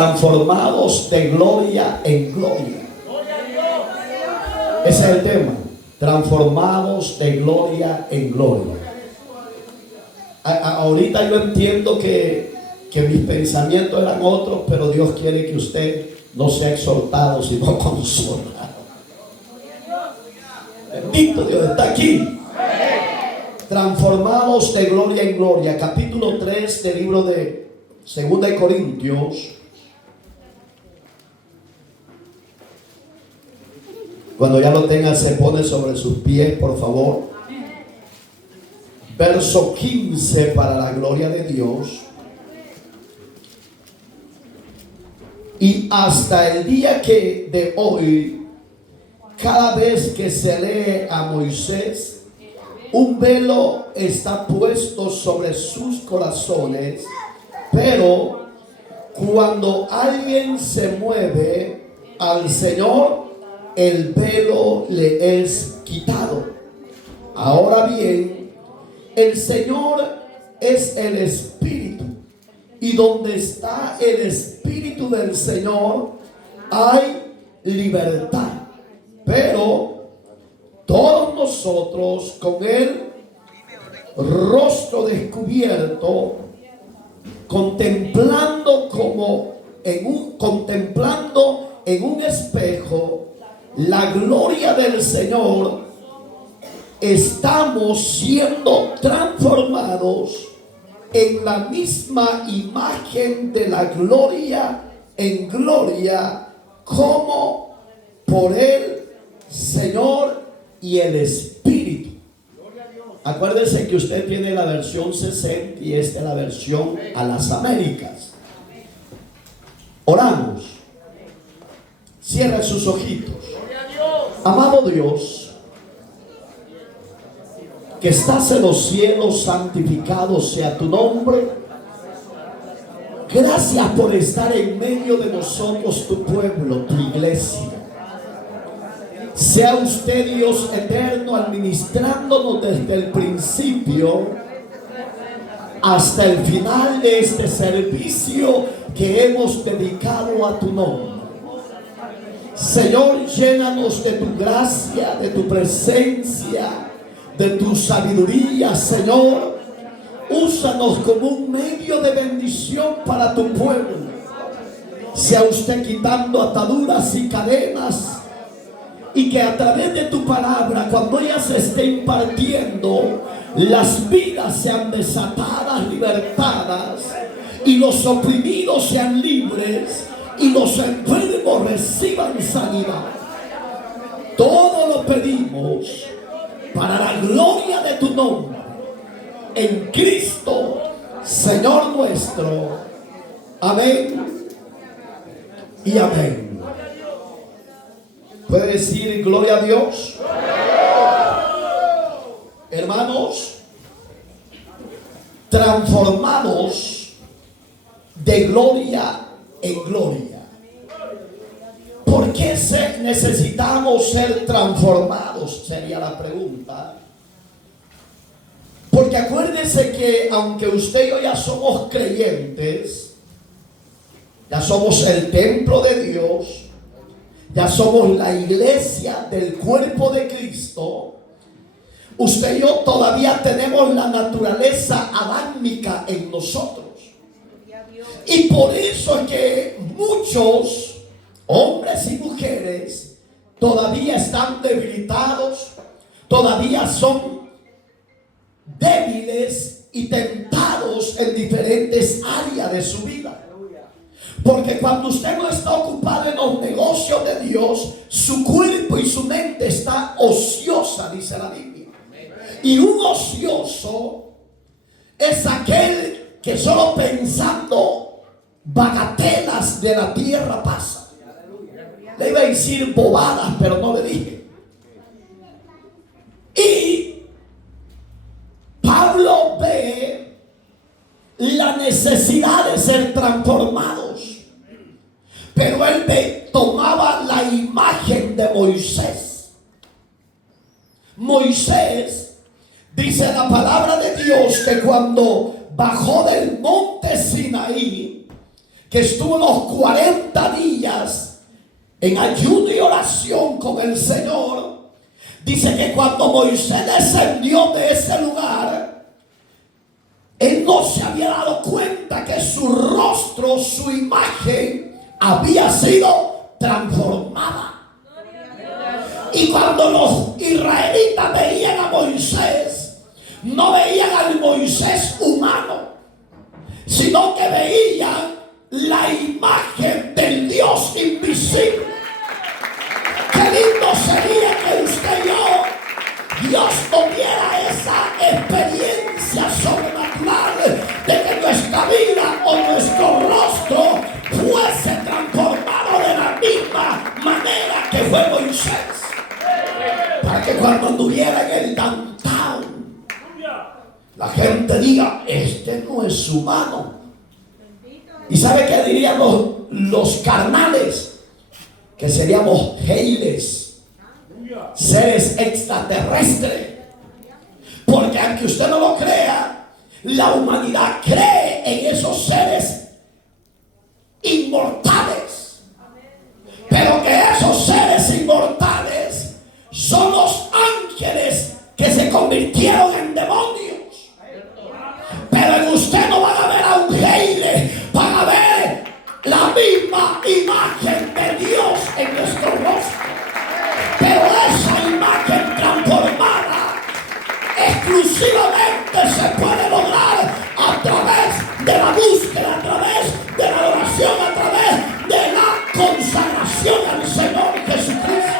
Transformados de gloria en gloria. Ese es el tema. Transformados de gloria en gloria. Ahorita yo entiendo que mis pensamientos eran otros, pero Dios quiere que usted no sea exhortado, sino consolado. Bendito Dios, está aquí. Transformados de gloria en gloria. Capítulo 3 del libro de 2 de Corintios. Cuando ya lo tenga, se pone sobre sus pies, por favor. Verso 15, para la gloria de Dios. Y hasta el día que de hoy, cada vez que se lee a Moisés, un velo está puesto sobre sus corazones. Pero cuando alguien se mueve al Señor, el velo le es quitado. Ahora bien, el Señor es el Espíritu, y donde está el Espíritu del Señor hay libertad. Pero todos nosotros, con el rostro descubierto, contemplando en un espejo la gloria del Señor, estamos siendo transformados en la misma imagen de la gloria en gloria, como por el Señor y el Espíritu. Acuérdese que usted tiene la versión 60 y esta es la versión a las Américas. Oramos. Cierra sus ojitos. Amado Dios, que estás en los cielos, santificado sea tu nombre. Gracias por estar en medio de nosotros, tu pueblo, tu iglesia. Sea usted, Dios eterno, administrándonos desde el principio hasta el final de este servicio que hemos dedicado a tu nombre. Señor, llénanos de tu gracia, de tu presencia, de tu sabiduría. Señor, úsanos como un medio de bendición para tu pueblo. Sea usted quitando ataduras y cadenas, y que a través de tu palabra, cuando ella se esté impartiendo, las vidas sean desatadas, libertadas, y los oprimidos sean libres, y los enfermos reciban sanidad. Todo lo pedimos para la gloria de tu nombre, en Cristo, Señor nuestro. Amén y amén. ¿Puede decir gloria a Dios? Hermanos, transformados de gloria en gloria. ¿Por qué necesitamos ser transformados? Sería la pregunta. Porque acuérdense que aunque usted y yo ya somos creyentes, ya somos el templo de Dios, ya somos la iglesia del cuerpo de Cristo, usted y yo todavía tenemos la naturaleza adámica en nosotros. Y por eso es que muchos hombres y mujeres todavía están debilitados, todavía son débiles y tentados en diferentes áreas de su vida. Porque cuando usted no está ocupado en los negocios de Dios, su cuerpo y su mente está ociosa, dice la Biblia. Y un ocioso es aquel que solo pensando bagatelas de la tierra pasa. Le iba a decir bobadas, pero no le dije. Y Pablo ve la necesidad de ser transformados, pero él tomaba la imagen de Moisés. Moisés, dice la palabra de Dios, que cuando bajó del monte Sinaí, que estuvo los 40 días en ayuno y oración con el Señor, dice que cuando Moisés descendió de ese lugar, él no se había dado cuenta que su rostro, su imagen había sido transformada. Y cuando los israelitas veían a Moisés, no veían al Moisés humano, sino que veían la imagen del Dios invisible. Qué lindo sería que usted y yo, Dios tuviera esa experiencia sobrenatural de que nuestra vida o nuestro rostro fuese transformado de la misma manera que fue Moisés. Para que cuando anduviera en el downtown, la gente diga, este no es humano. ¿Y sabe qué dirían los carnales? Que seríamos heiles, seres extraterrestres. Porque aunque usted no lo crea, la humanidad cree en esos seres inmortales. Pero que esos seres inmortales son los ángeles que se convirtieron en demonios. Pero en usted no van a ver a un heile, van a ver la misma imagen de Dios en nuestro rostro. Pero esa imagen transformada exclusivamente se puede lograr a través de la búsqueda, a través de la adoración, a través de la consagración al Señor Jesucristo.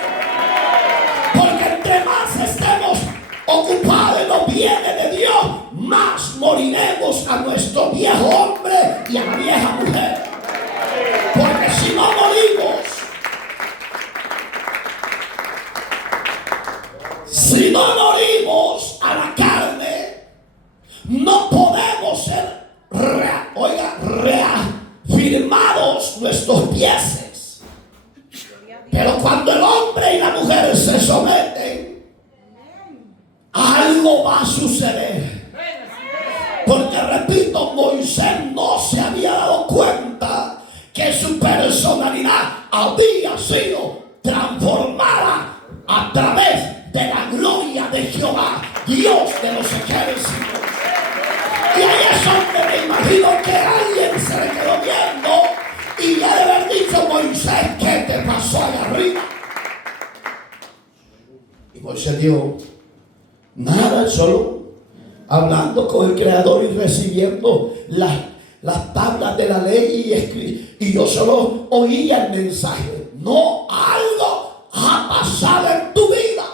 Porque entre más estemos ocupados en los bienes de Dios, más moriremos a nuestro viejo hombre y a la vieja mujer. Porque si no morimos, a la carne, no podemos ser reafirmados nuestros pies. Pero cuando el hombre y la mujer se someten, algo va a suceder. Porque repito, Moisés no se había dado cuenta que su personalidad había sido transformada a través de la gloria de Jehová, Dios de los ejércitos. Y ahí es donde me imagino que alguien se le quedó viendo y le debe haber dicho, Moisés, ¿qué te pasó allá arriba? Y Moisés dijo, nada, solo hablando con el Creador y recibiendo las tablas de la ley y yo solo oía el mensaje. No, algo ha pasado en tu vida.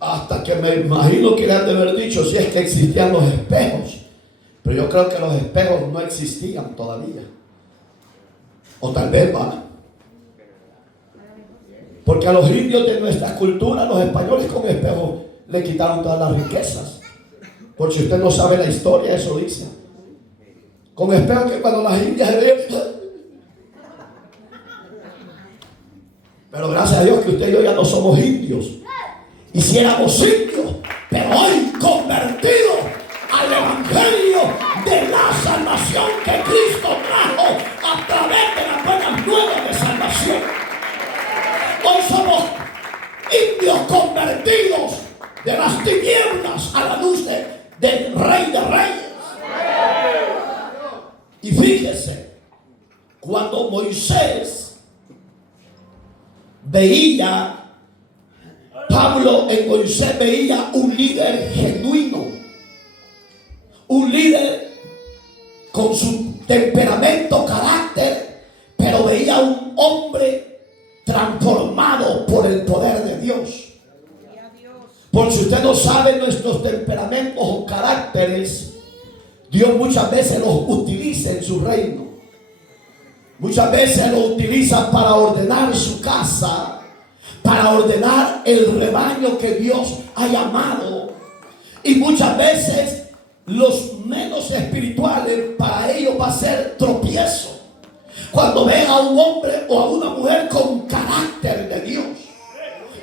Hasta que me imagino que le han de haber dicho si es que existían los espejos. Pero yo creo que los espejos no existían todavía. O tal vez van. Porque a los indios de nuestra cultura, los españoles con espejos le quitaron todas las riquezas. Por si usted no sabe la historia, eso dice. Con espejos que cuando las indias se ven. Pero gracias a Dios que usted y yo ya no somos indios. Hiciéramos indios, pero hoy convertidos al evangelio de la salvación que Cristo trajo a través de las buenas nuevas de salvación. Hoy somos indios convertidos de las tinieblas a la luz del Rey de Reyes. Y fíjese, cuando Moisés veía, Pablo en Moisés veía un líder genuino, un líder con su temperamento, carácter, pero veía un hombre transformado por el poder de Dios. Por si usted no sabe, nuestros temperamentos o caracteres, Dios muchas veces los utiliza en su reino. Muchas veces los utiliza para ordenar su casa, para ordenar el rebaño que Dios ha llamado. Y muchas veces los menos espirituales, para ellos va a ser tropiezo. Cuando ven a un hombre o a una mujer con carácter de Dios,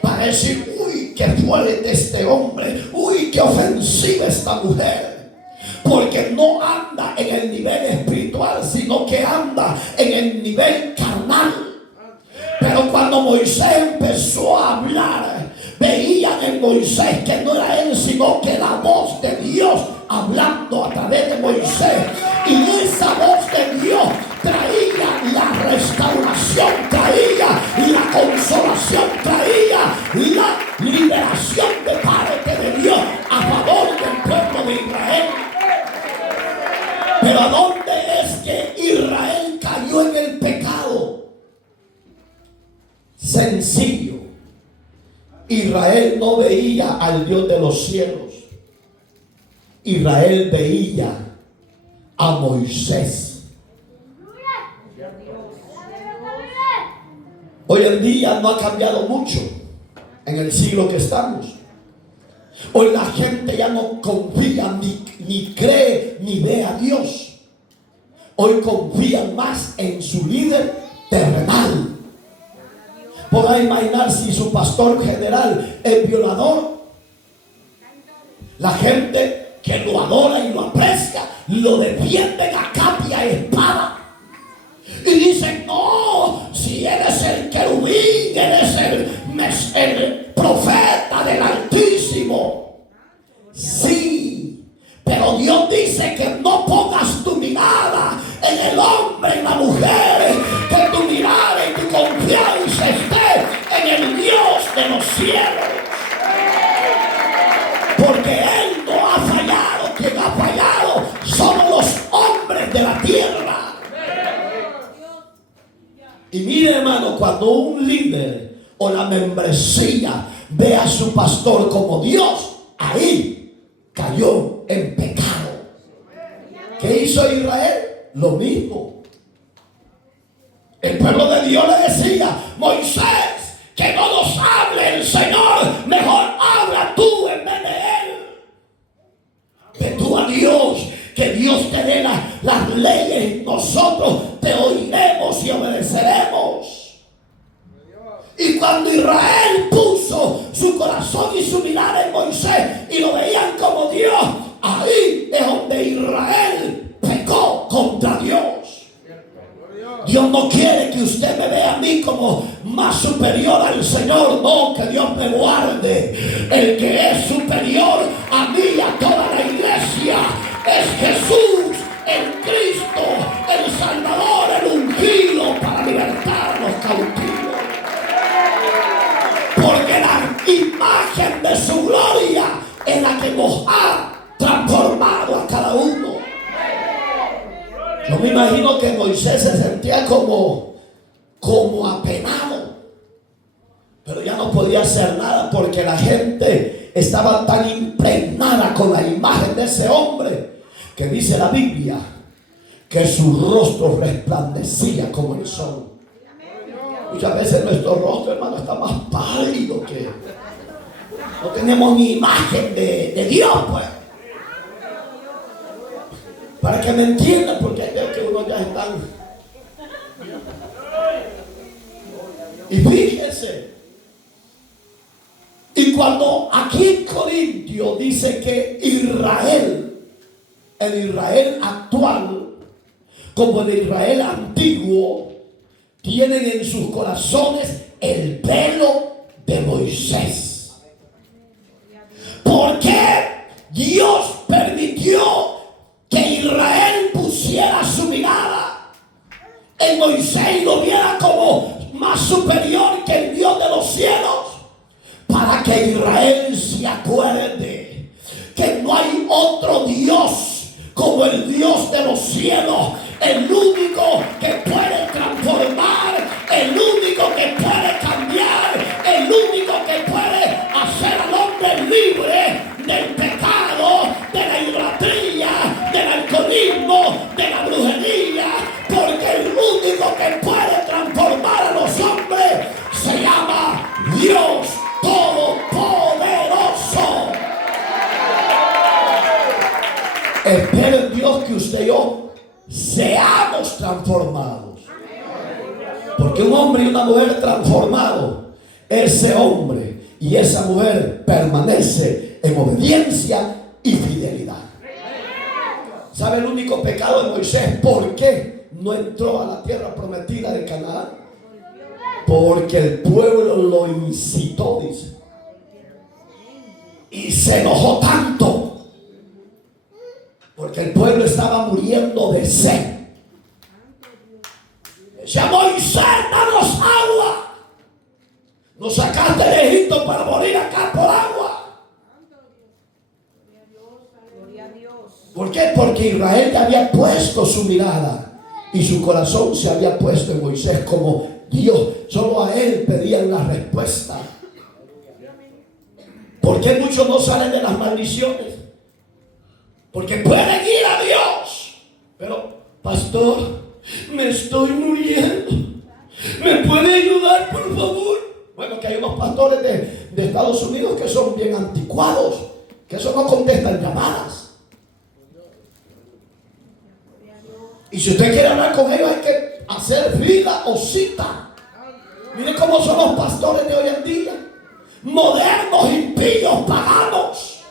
para decir, uy, qué fuerte este hombre, uy, qué ofensiva esta mujer. porque no anda en el nivel espiritual, sino que anda en el nivel carnal. Pero cuando Moisés empezó a hablar, veían en Moisés que no era él, sino que la voz de Dios hablando a través de Moisés. Y esa voz de Dios traía la restauración, traía la consolación, traía la liberación de parte de Dios a favor del pueblo de Israel. Pero ¿a dónde es que Israel cayó en el pecado? Sencillo. Israel no veía al Dios de los cielos. Israel veía a Moisés. Hoy en día no ha cambiado mucho en el siglo que estamos. Hoy la gente ya no confía ni cree ni ve a Dios. Hoy confían más en su líder terrenal. Podrá imaginar si su pastor general es violador. La gente que lo adora y lo aprecia, lo defienden a capa y a espada. Y dicen, no, si eres el querubín, eres el profeta del Altísimo. Sí, pero Dios dice que no pongas tu mirada en el hombre, en la mujer, que tu mirada y tu confianza esté en el Dios de los cielos. Porque Él no ha fallado, quien ha fallado son los hombres de la tierra. Y mire, hermano, cuando un líder o la membresía ve a su pastor como Dios, ahí cayó en pecado. ¿Qué hizo Israel? Lo mismo. El pueblo de Dios le decía, Moisés, que no nos hable el Señor, mejor habla tú en vez de Él. Que tú a Dios, que Dios te dé las leyes, nosotros te oiremos y obedeceremos. Y cuando Israel puso su corazón y su mirada en Moisés y lo veían como Dios, ahí es donde Israel pecó contra Dios. Dios no quiere que usted me vea a mí como más superior al Señor. No, que Dios me guarde. El que es superior a mí y a toda la iglesia es Jesús, el Cristo, el Salvador, el ungido para libertar a los cautivos. Porque la imagen de su gloria es la que nos ha transformado a cada uno. Yo me imagino que Moisés se sentía como apenado, pero ya no podía hacer nada porque la gente estaba tan impregnada con la imagen de ese hombre que dice la Biblia que su rostro resplandecía como el sol. Muchas veces nuestro rostro, hermano, está más pálido que no tenemos ni imagen de Dios, pues. Para que me entiendan, porque veo que uno ya están. Y fíjense, y cuando aquí en Corintio dice que Israel, el Israel actual, como el Israel antiguo, tienen en sus corazones el velo de Moisés. ¿Por qué Dios permitió que Israel pusiera su mirada en Moisés y lo viera como más superior que el Dios de los cielos? Para que Israel se acuerde que no hay otro Dios como el Dios de los cielos, el único que puede transformar, el único que puede cambiar, el único que puede hacer al hombre libre del pecado, de la idolatría, del alcoholismo, de la brujería, porque el único que puede transformar a los hombres se llama Dios Todopoderoso. Espero en Dios que usted y yo seamos transformados. Porque un hombre y una mujer transformados, ese hombre y esa mujer permanece en obediencia y fidelidad. ¿Sabe el único pecado de Moisés? ¿Por qué no entró a la tierra prometida de Canaán? Porque el pueblo lo incitó, dice. Y se enojó tanto. Porque el pueblo estaba muriendo de sed. Decía: Moisés, danos agua. Nos sacaste de Egipto para morir acá por agua. ¿Por qué? Porque Israel ya había puesto su mirada y su corazón se había puesto en Moisés como Dios. Solo a él pedían la respuesta. ¿Por qué muchos no salen de las maldiciones? Porque pueden ir a Dios. Pero, pastor, me estoy muriendo. ¿Me puede ayudar, por favor? Bueno, que hay unos pastores de Estados Unidos que son bien anticuados, que eso no contestan llamadas. Y si usted quiere hablar con ellos, hay que hacer fila o cita. Mire cómo son los pastores de hoy en día. Modernos, impíos, paganos.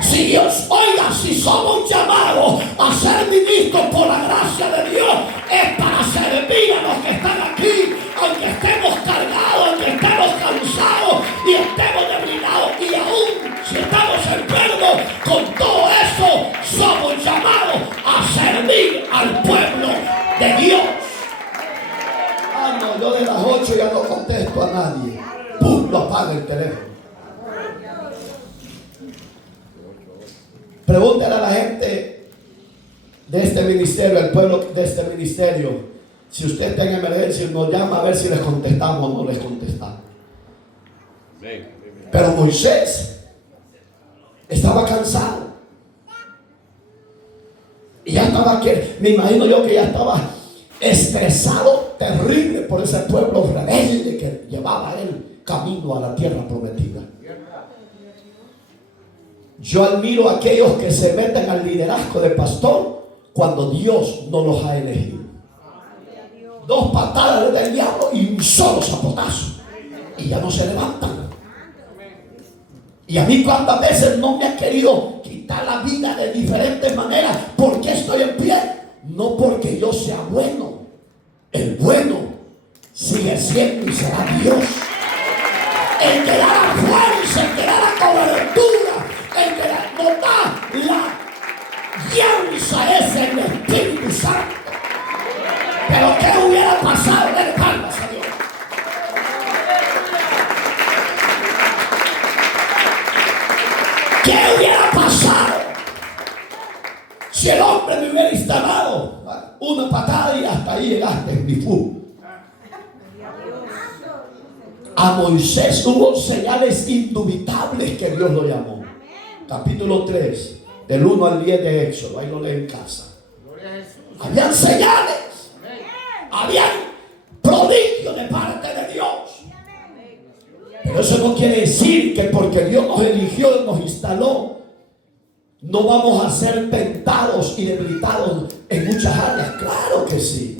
Si Dios, oiga, si somos llamados a ser ministros por la gracia de Dios, es para servir a los que están aquí, aunque estemos cargados, aunque estemos cansados y estemos debilitados, y aún si estamos enfermos, con todo eso somos llamados a servir al pueblo de Dios. Ah, no, yo de las 8 ya no contesto a nadie. ¡Pum! Lo apaga el teléfono. Pregúntale a la gente de este ministerio, al pueblo de este ministerio, si usted está en emergencia, nos llama a ver si les contestamos o no les contestamos. Pero Moisés estaba cansado. Y ya estaba, me imagino yo que ya estaba estresado, terrible por ese pueblo rebelde que llevaba él camino a la tierra prometida. Yo admiro a aquellos que se meten al liderazgo de pastor cuando Dios no los ha elegido. 2 patadas del diablo y un solo zapotazo, y ya no se levantan. Y a mí cuántas veces no me ha querido quitar la vida de diferentes maneras. ¿Por qué estoy en pie? No porque yo sea bueno. El bueno sigue siendo y será Dios. El que da la fuerza, el que da la cobertura, el que nos da la guianza es el Espíritu Santo. Pero ¿qué hubiera pasado? Denle palmas a Dios. ¿Qué hubiera pasado si el hombre me hubiera instalado una patada y hasta ahí llegaste en mi fútbol? A Moisés hubo señales indubitables que Dios lo llamó. Capítulo 3, del 1 al 10 de Éxodo. Ahí lo lee en casa. Habían señales. Habían prodigios de parte de Dios. Pero eso no quiere decir que porque Dios nos eligió y nos instaló, no vamos a ser tentados y debilitados en muchas áreas. Claro que sí.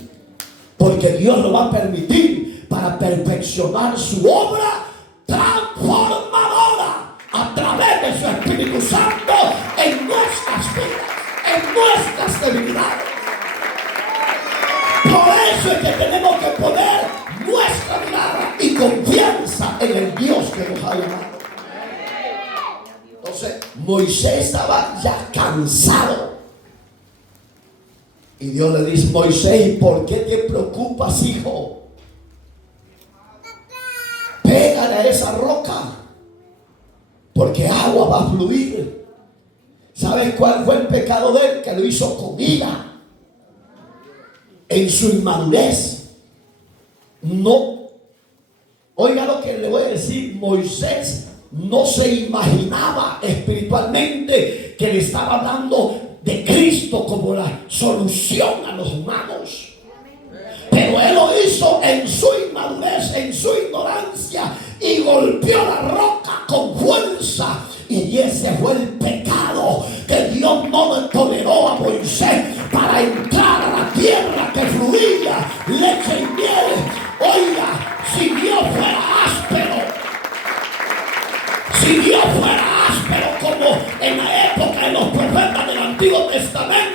Porque Dios lo va a permitir para perfeccionar su obra transformadora a través de su Espíritu Santo en nuestras vidas, en nuestras debilidades. Por eso es que tenemos que poner nuestra mirada y confianza en el Dios que nos ha llamado. Entonces, Moisés estaba ya cansado. Y Dios le dice: Moisés, ¿por qué te preocupas, hijo? Pégale a esa roca, porque agua va a fluir. ¿Sabes cuál fue el pecado de él? Que lo hizo con ira. En su inmadurez. No. Oiga lo que le voy a decir. Moisés no se imaginaba espiritualmente que le estaba hablando de Cristo como la solución a los humanos. Pero él lo hizo en su inmadurez, en su ignorancia, y golpeó la roca con fuerza. Y ese fue el pecado que Dios no le toleró a Moisés para entrar a la tierra que fluía leche y miel. Oiga, si Dios fuera áspero, si Dios fuera áspero como en la época de los profetas del Antiguo Testamento,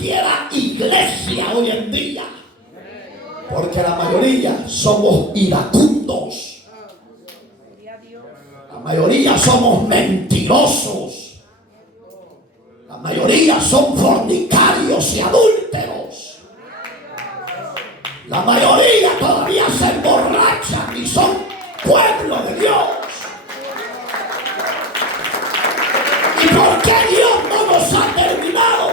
existiera iglesia hoy en día. Porque la mayoría somos iracundos. La mayoría somos mentirosos. La mayoría son fornicarios y adúlteros. La mayoría todavía se emborrachan y son pueblo de Dios. ¿Y por qué Dios no nos ha terminado?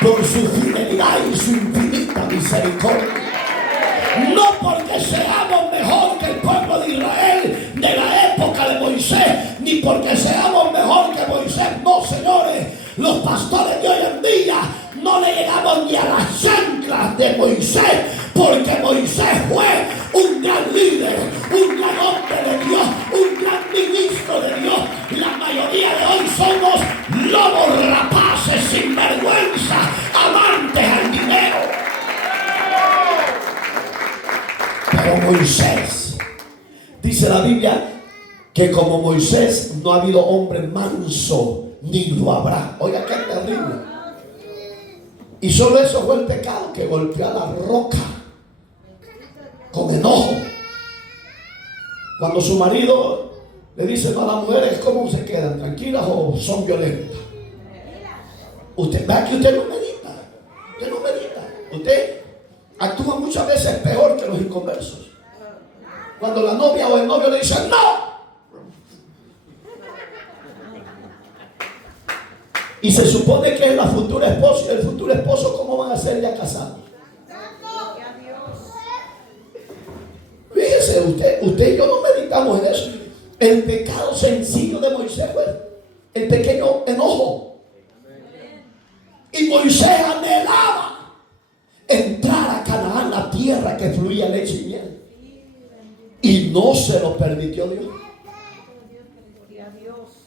Por su fidelidad y su infinita misericordia. No porque seamos mejor que el pueblo de Israel de la época de Moisés, ni porque seamos mejor que Moisés. No, señores, los pastores de hoy en día no le llegamos ni a las chanclas de Moisés, porque Moisés fue un gran líder, un gran hombre de Dios, un gran ministro de Dios. La mayoría de hoy somos lobos rapaces, sin vergüenza, amantes al dinero. Pero Moisés, dice la Biblia, que como Moisés no ha habido hombre manso, ni lo habrá. Oiga, qué terrible. Y solo eso fue el pecado, que golpeó a la roca con enojo. Cuando su marido le dice no a las mujeres, ¿cómo se quedan? ¿Tranquilas o son violentas? Usted ve que usted no medita. Usted no medita. Usted actúa muchas veces peor que los inconversos. Cuando la novia o el novio le dicen ¡no! Y se supone que es la futura esposa y el futuro esposo, ¿cómo van a ser ya casados? Fíjese, usted y yo no meditamos en eso. El pecado sencillo de Moisés fue el pequeño enojo. Y Moisés anhelaba entrar a Canaán, la tierra que fluía leche y miel. Y no se lo permitió Dios.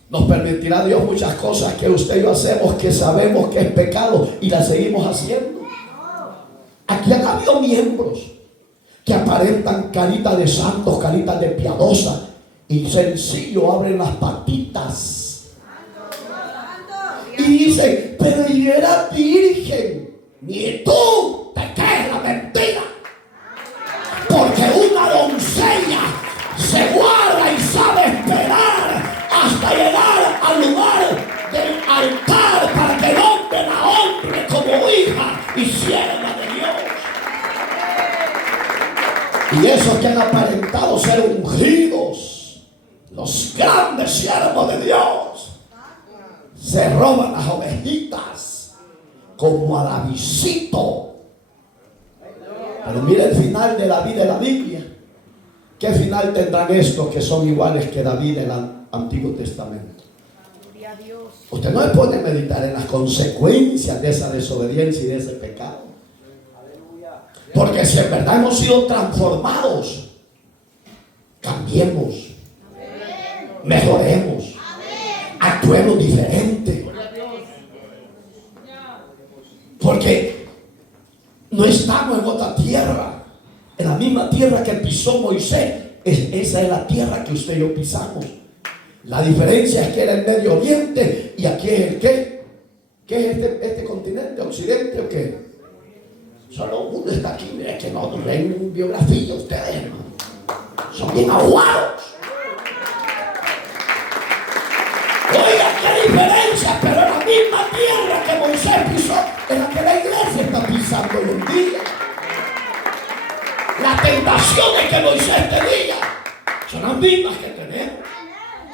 Nos permitirá Dios muchas cosas que usted y yo hacemos, que sabemos que es pecado y las seguimos haciendo. Aquí han habido miembros que aparentan caritas de santos, caritas de piadosas, y sencillo abren las patitas y dicen, pero yo era virgen. Ni tú te quedes la mentira, porque una doncella se guarda y sabe esperar hasta llegar al lugar del altar para que el hombre la honre como hija y sierva de Dios. Y esos que han aparentado ser ungidos, los grandes siervos de Dios, se roban las ovejitas como a Davidcito. Pero mire el final de la vida de la Biblia. ¿Qué final tendrán estos que son iguales que David en el Antiguo Testamento? Usted no se pone a meditar en las consecuencias de esa desobediencia y de ese pecado. Porque si en verdad hemos sido transformados, cambiemos, mejoremos, actuemos diferente. Porque no estamos en otra tierra. En la misma tierra que pisó Moisés, esa es la tierra que usted y yo pisamos. La diferencia es que era el Medio Oriente y aquí es el ¿qué? ¿Qué es este continente? ¿Occidente o qué? Solo uno está aquí. Mira que no leen biografía ustedes, ¿no? Son bien aguados. Oiga, qué diferencia, pero la misma tierra que Moisés pisó es la que la iglesia está pisando hoy en día. Las tentaciones que Moisés tenía son las mismas que tenemos.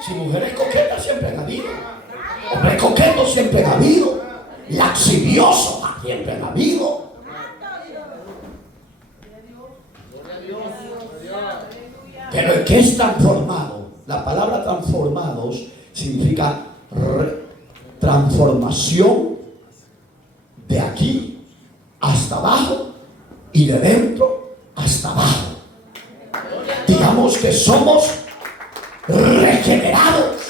Si mujeres coquetas siempre han habido, hombres coquetos siempre han habido, laxiviosos siempre han habido. Pero el que es transformado, la palabra transformados significa transformación de aquí hasta abajo y de dentro hasta abajo. Digamos que somos regenerados.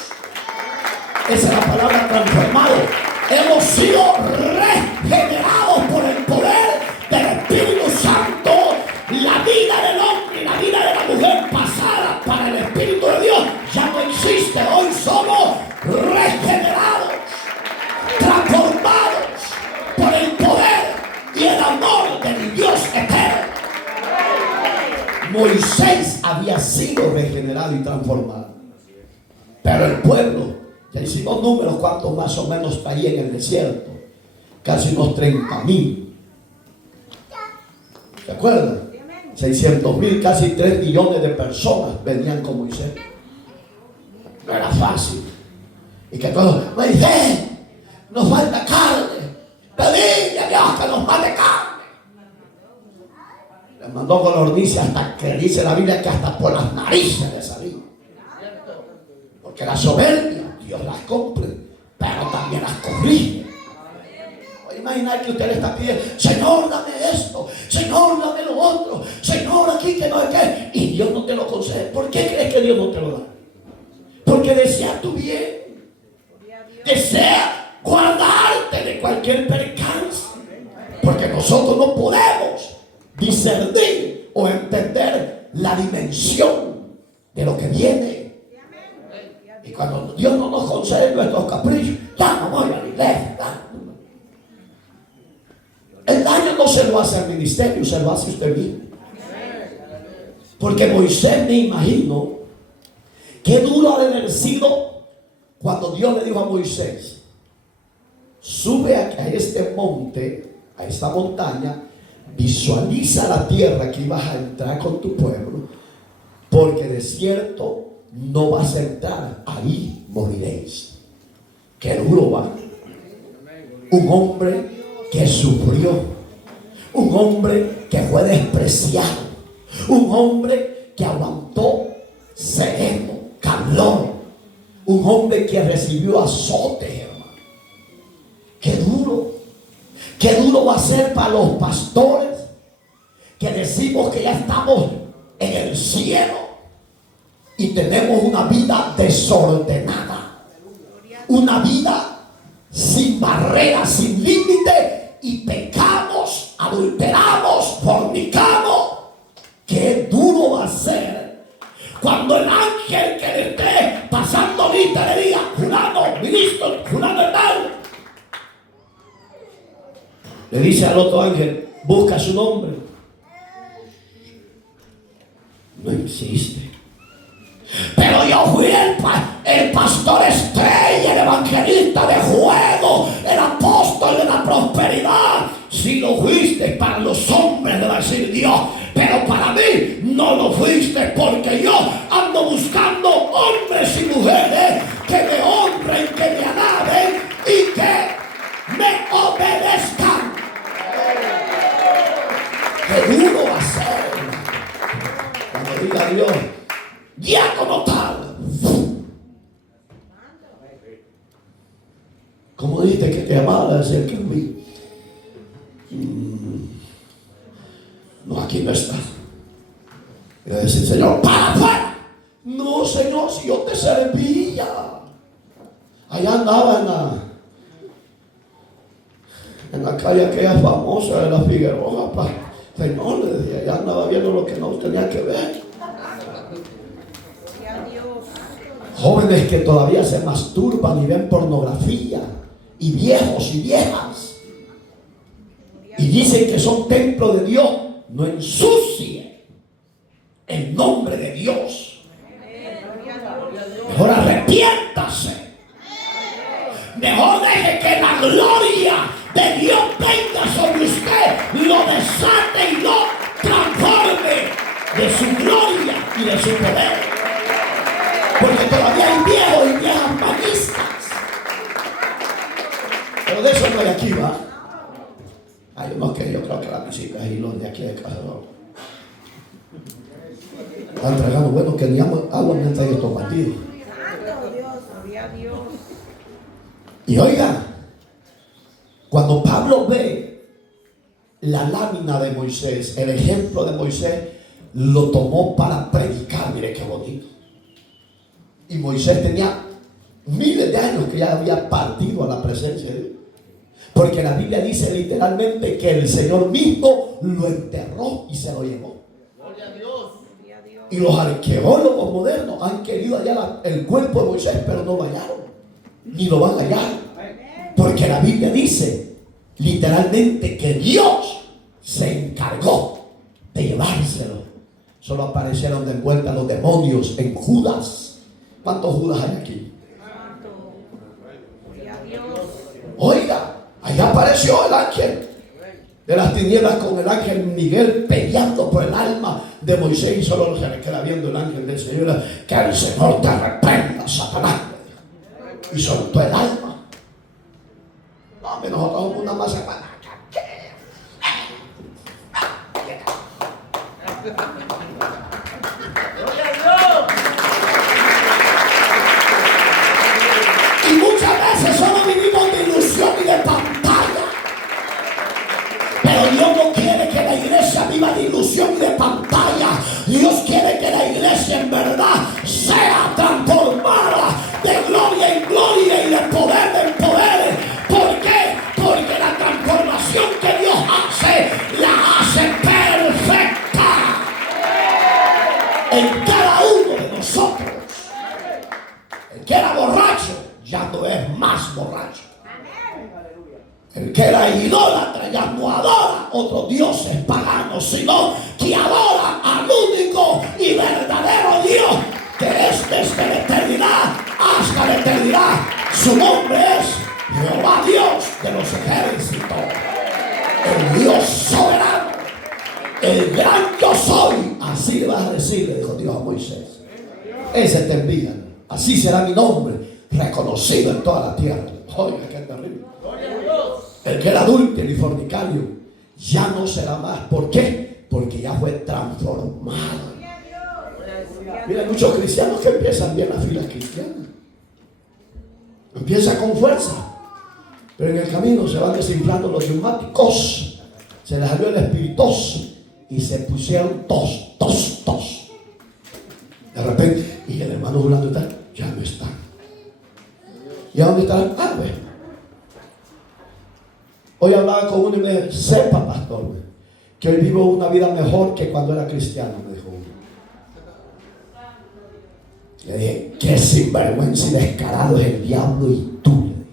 Esa es la palabra transformado. Hemos sido regenerados por el poder del Espíritu Santo. La vida del hombre y la vida de la mujer pasada para el Espíritu de Dios ya no existe. Hoy somos regenerados, transformados por el Moisés había sido regenerado y transformado. Pero el pueblo, ya hicimos números, cuántos más o menos caía en el desierto. Casi unos 30,000. ¿Se acuerdan? 600,000, casi 3 millones de personas venían con Moisés. No era fácil. Y que todos, Moisés, nos falta carne. Pedile a Dios que nos mande carne. Les mandó codornices hasta que dice la Biblia que hasta por las narices le salía. Porque la soberbia, Dios las cumple, pero también las corrige. Imaginar que usted le está pidiendo, Señor, dame esto, Señor, dame lo otro, Señor, aquí que no es que, y Dios no te lo concede. ¿Por qué crees que Dios no te lo da? Porque desea tu bien, desea guardarte de cualquier percance, porque nosotros no podemos discernir o entender la dimensión de lo que viene. Y cuando Dios no nos concede nuestros caprichos, ya no voy a la iglesia. El daño no se lo hace al ministerio, se lo hace usted mismo. Porque Moisés, me imagino, qué duro ha de haber sido cuando Dios le dijo a Moisés, sube a este monte, a esta montaña, visualiza la tierra que ibas a entrar con tu pueblo, porque de cierto no vas a entrar, ahí moriréis. Qué duro va. Un hombre que sufrió, un hombre que fue despreciado, un hombre que aguantó sereno, calor, un hombre que recibió azote, hermano. Qué duro va a ser para los pastores que decimos que ya estamos en el cielo y tenemos una vida desordenada, una vida sin barreras, sin límite, y pecamos, adulteramos, fornicamos. Qué duro va a ser cuando el ángel que le esté pasando lista le diga, fulano, ministro, fulano es tal. Le dice al otro ángel, busca su nombre. No existe. Pero yo fui el pastor estrella, el evangelista de fuego, el apóstol de la prosperidad. Si lo fuiste para los hombres, le va a decir Dios, pero para mí no lo fuiste, porque yo ando buscando hombres y mujeres que me honren, que me alaben y que me obedezcan. Qué duro va a ser cuando diga Dios, ya como tal. Como dijiste que te amaba, decir que vi. No, aquí no está. Y le decía, Señor, para. No, Señor, si yo te servía. Allá andaba en la calle aquella famosa de la Figueroa. Señor, le decía, allá andaba viendo lo que no tenía que ver. Jóvenes que todavía se masturban y ven pornografía, y viejos y viejas, y dicen que son templo de Dios. No ensucie el nombre de Dios. Mejor arrepiéntase. Mejor deje que la gloria de Dios venga sobre usted, lo desate y lo transforme de su gloria y de su poder. Porque todavía hay viejos y viejas manistas. Pero de eso no hay aquí, ¿va? Hay unos que yo creo que la música y los de aquí de casa están tragando, bueno, que ni agua mientras hay estos partidos. Y oiga, cuando Pablo ve la lámina de Moisés, el ejemplo de Moisés, lo tomó para predicar. Mire qué bonito. Y Moisés tenía miles de años que ya había partido a la presencia de Dios. Porque la Biblia dice literalmente que el Señor mismo lo enterró y se lo llevó. Gloria a Dios. Y los arqueólogos modernos han querido hallar el cuerpo de Moisés, pero no lo hallaron. Ni lo van a hallar. Porque la Biblia dice literalmente que Dios se encargó de llevárselo Solo aparecieron de vuelta los demonios en Judas. ¿Cuántos Judas hay aquí? Oiga, ahí apareció el ángel de las tinieblas con el ángel Miguel peleando por el alma de Moisés, y solo se le queda viendo el ángel del Señor. Que el Señor te reprenda, Satanás. Y soltó el alma. No, nosotros somos una masa para y muchas veces solo vivimos de ilusión y de pantalla. Pero Dios no quiere que la iglesia viva de ilusión y de pantalla. Dios quiere que la iglesia en verdad sea transformada de gloria en gloria y de poder en poder. ¿Por qué? Porque la transformación que Dios hace, la hace perfecta en cada uno de nosotros. El que era borracho ya no es más borracho. El que era idólatra ya no adora otros dioses paganos, sino que adora al único y verdadero Dios, que es desde la eternidad hasta la eternidad. Su nombre es Jehová, Dios de los ejércitos, el Dios soberano, el gran yo soy. Así le vas a decir, le dijo Dios a Moisés. Ese te envía. Así será mi nombre reconocido en toda la tierra. Oiga, qué terrible. El que era adúltero y fornicario ya no será más. ¿Por qué? Porque ya fue transformado. Mira, hay muchos cristianos que empiezan bien las filas cristianas. Empiezan con fuerza, pero en el camino se van desinflando los neumáticos. Se les salió el espirituoso y se pusieron tos. De repente, y el hermano Julano está, ya no está. ¿Y a dónde está? Ah, ve. Hoy hablaba con uno y me dijo, sepa, pastor, que hoy vivo una vida mejor que cuando era cristiano, me dijo uno. Le dije, qué sinvergüenza y descarado es el diablo y tú. Le dije,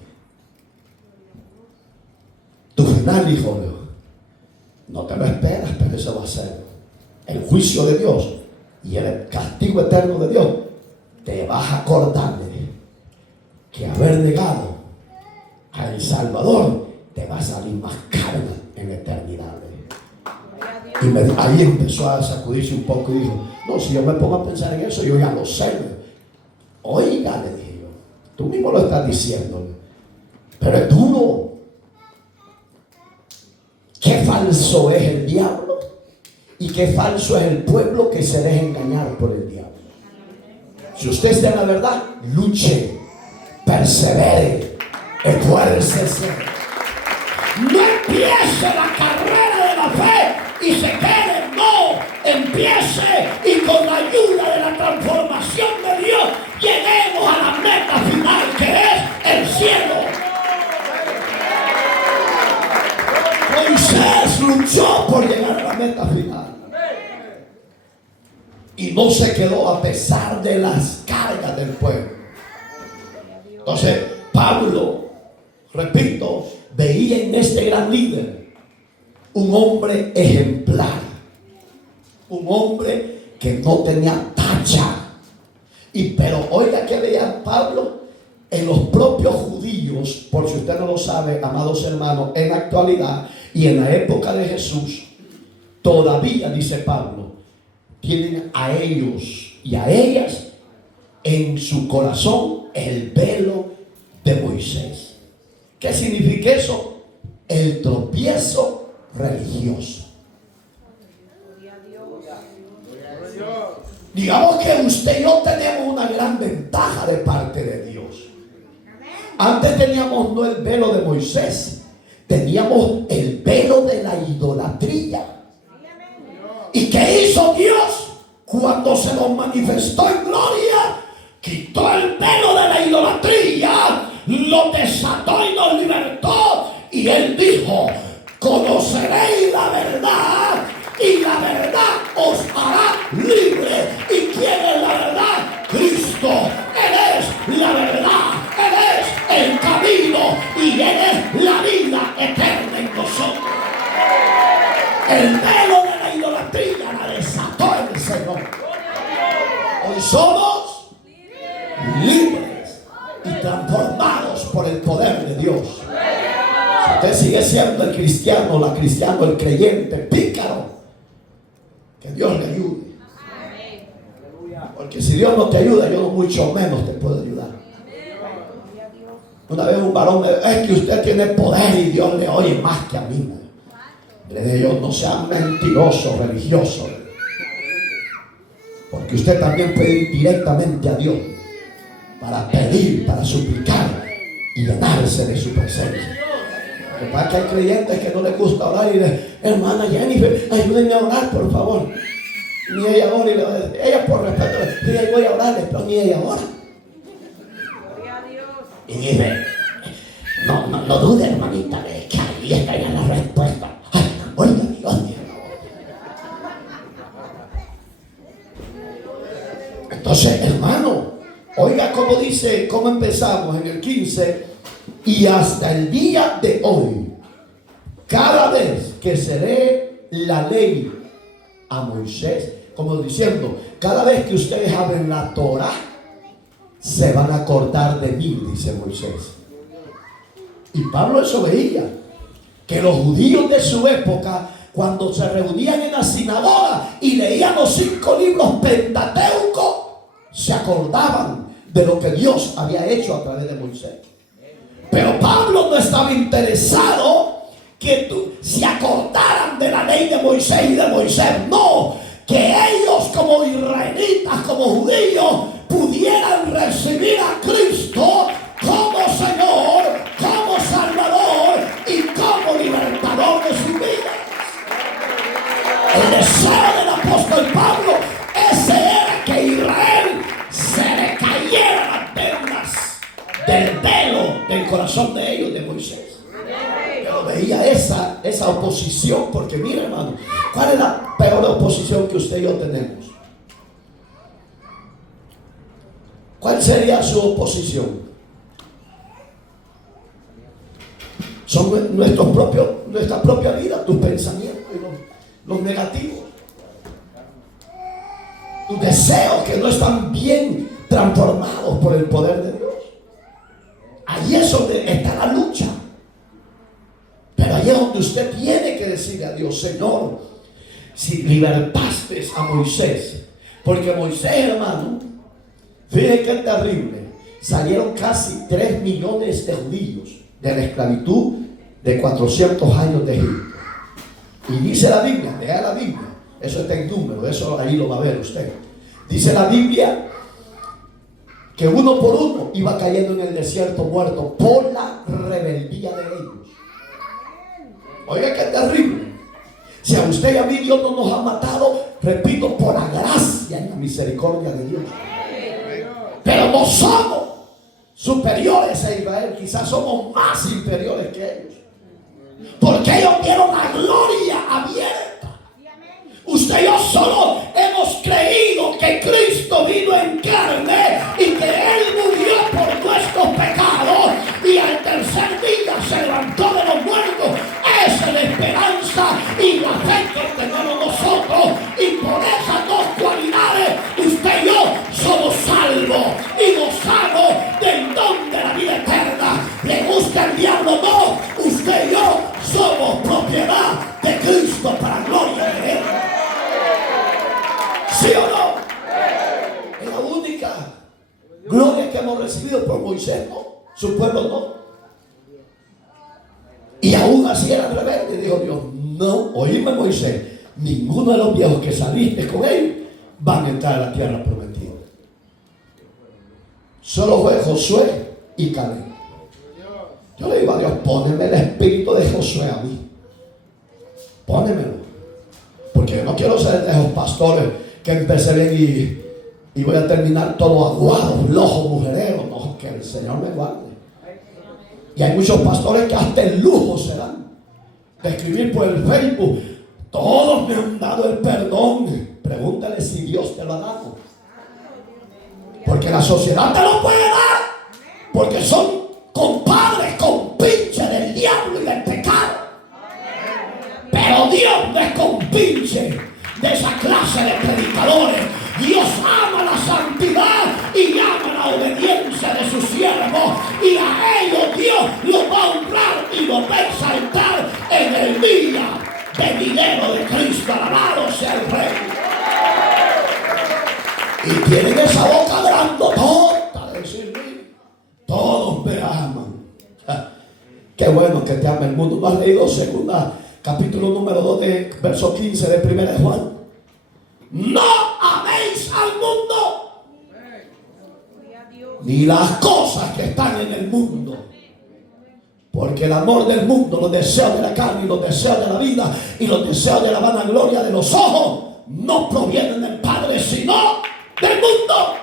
tu final, hijo, no te lo esperas, pero eso va a ser el juicio de Dios y el castigo eterno de Dios. Te vas a acordar de que haber negado al Salvador te va a salir más caro en la eternidad. Y ahí empezó a sacudirse un poco y dijo, no, si yo me pongo a pensar en eso, yo ya lo sé. Oiga, le dije yo, tú mismo lo estás diciendo, pero es duro. Qué falso es el diablo y qué falso es el pueblo que se deja engañar por el diablo. Si usted está en la verdad, luche, persevere, esfuércese. No empiece la carrera de la fe y se quede, no, empiece y con la ayuda de la transformación de Dios lleguemos a la meta final, que es el cielo. Moisés luchó por llegar a la meta final y no se quedó a pesar de las cargas del pueblo. Entonces Pablo, repito, veía en este gran líder un hombre ejemplar, un hombre que no tenía tacha. Pero oiga que veía Pablo en los propios judíos, por si usted no lo sabe, amados hermanos, en la actualidad y en la época de Jesús, todavía, dice Pablo, tienen a ellos y a ellas en su corazón el velo de Moisés. ¿Qué significa eso? El tropiezo religioso. Digamos que usted y yo tenemos una gran ventaja de parte de Dios. Antes teníamos no el velo de Moisés, teníamos el velo de la idolatría. ¿Y qué hizo Dios? Cuando se nos manifestó en gloria, quitó el velo de la idolatría, lo desató y nos libertó. Y Él dijo, conoceréis la verdad y la verdad os hará libre. ¿Y quién es la verdad? Cristo. Él es la verdad, Él es el camino y Él es la vida eterna en nosotros. El velo de la idolatría la desató el Señor. Usted sigue siendo el cristiano, la cristiano, el creyente, pícaro. Que Dios le ayude. Porque si Dios no te ayuda, yo mucho menos te puedo ayudar. Una vez un varón me dijo: es que usted tiene poder y Dios le oye más que a mí. Le dije yo: no sea mentiroso, religioso. Porque usted también puede ir directamente a Dios para pedir, para suplicar y llenarse de su presencia. Lo que pasa es que hay creyentes que no les gusta orar y dicen: hermana Jennifer, ayúdenme a orar, por favor. Ni ella ora, y ella por respeto le dice: voy a orarles, pero ni ella ora. Y dice: no dude, hermanita, que ahí está ya la respuesta. Ay, oiga, Dios mío. Entonces, hermano, oiga cómo dice, cómo empezamos en el 15: y hasta el día de hoy, cada vez que se lee la ley a Moisés, como diciendo, cada vez que ustedes abren la Torah, se van a acordar de mí, dice Moisés. Y Pablo eso veía, que los judíos de su época, cuando se reunían en la sinagoga y leían los 5 libros pentateucos, se acordaban de lo que Dios había hecho a través de Moisés. Pero Pablo no estaba interesado que se acordaran de la ley de Moisés y de Moisés. No, que ellos como israelitas, como judíos, pudieran recibir a Cristo como Señor, como Salvador y como libertador de sus vidas. El deseo del apóstol Pablo, ese era que Israel se le cayeran las vendas del velo del corazón de ellos, de Moisés. Yo veía esa oposición, porque mira, hermano, ¿cuál es la peor oposición que usted y yo tenemos? ¿Cuál sería su oposición? Son nuestra propia vida, tus pensamientos y los negativos, tus deseos que no están bien transformados por el poder de Dios. Allí es donde está la lucha. Pero allí es donde usted tiene que decirle a Dios: Señor, si libertaste a Moisés, porque Moisés, hermano, fíjate que es terrible, salieron casi 3 millones de judíos de la esclavitud de 400 años de Egipto. Y dice la Biblia, lea la Biblia, eso está en número, eso ahí lo va a ver usted. Dice la Biblia que uno por uno iba cayendo en el desierto muerto por la rebeldía de ellos. Oiga, qué terrible. Si a usted y a mí Dios no nos ha matado, repito, por la gracia y la misericordia de Dios. Pero no somos superiores a Israel, quizás somos más inferiores que ellos, porque ellos vieron la gloria abierta. Usted y yo solo hemos creído que Cristo vino en carne y que Él murió por nuestros pecados y al tercer día se levantó de los muertos. Esa es la esperanza y la fe que tenemos nosotros, y por esas 2 cualidades usted y yo somos salvos y gozamos del don de la vida eterna. ¿Le gusta el diablo? No, usted y yo somos propiedad de Cristo para gloria de Él. ¿Sí o no? Es la única gloria que hemos recibido por Moisés, no, su pueblo no. Y aún así eran rebeldes. Dijo Dios: no, oíme, Moisés, ninguno de los viejos que saliste con él van a entrar a la tierra prometida. Solo fue Josué y Caleb. Yo le digo a Dios: póneme el espíritu de Josué a mí, pónemelo, porque yo no quiero ser de esos pastores que empecé bien y voy a terminar todo aguado, flojo, mujerero. No, que el Señor me guarde. Y hay muchos pastores que hasta el lujo se dan de escribir por el Facebook: todos me han dado el perdón. Pregúntale si Dios te lo ha dado, porque la sociedad te lo puede dar, porque son compadres, compinches del diablo y del pecado. Pero Dios no es compinche de esa clase de predicadores. Dios ama la santidad y ama la obediencia de sus siervos, y a ellos Dios los va a honrar y y nos va a exaltar en el día venidero de Cristo. Alabado sea el Rey. Y tienen esa boca grandotota de decir: todos me aman. Qué bueno que te ama el mundo. ¿No has leído capítulo número 2 de verso 15 de 1 de Juan? No améis al mundo ni las cosas que están en el mundo, porque el amor del mundo, los deseos de la carne y los deseos de la vida y los deseos de la vanagloria de los ojos no provienen del Padre, sino del mundo.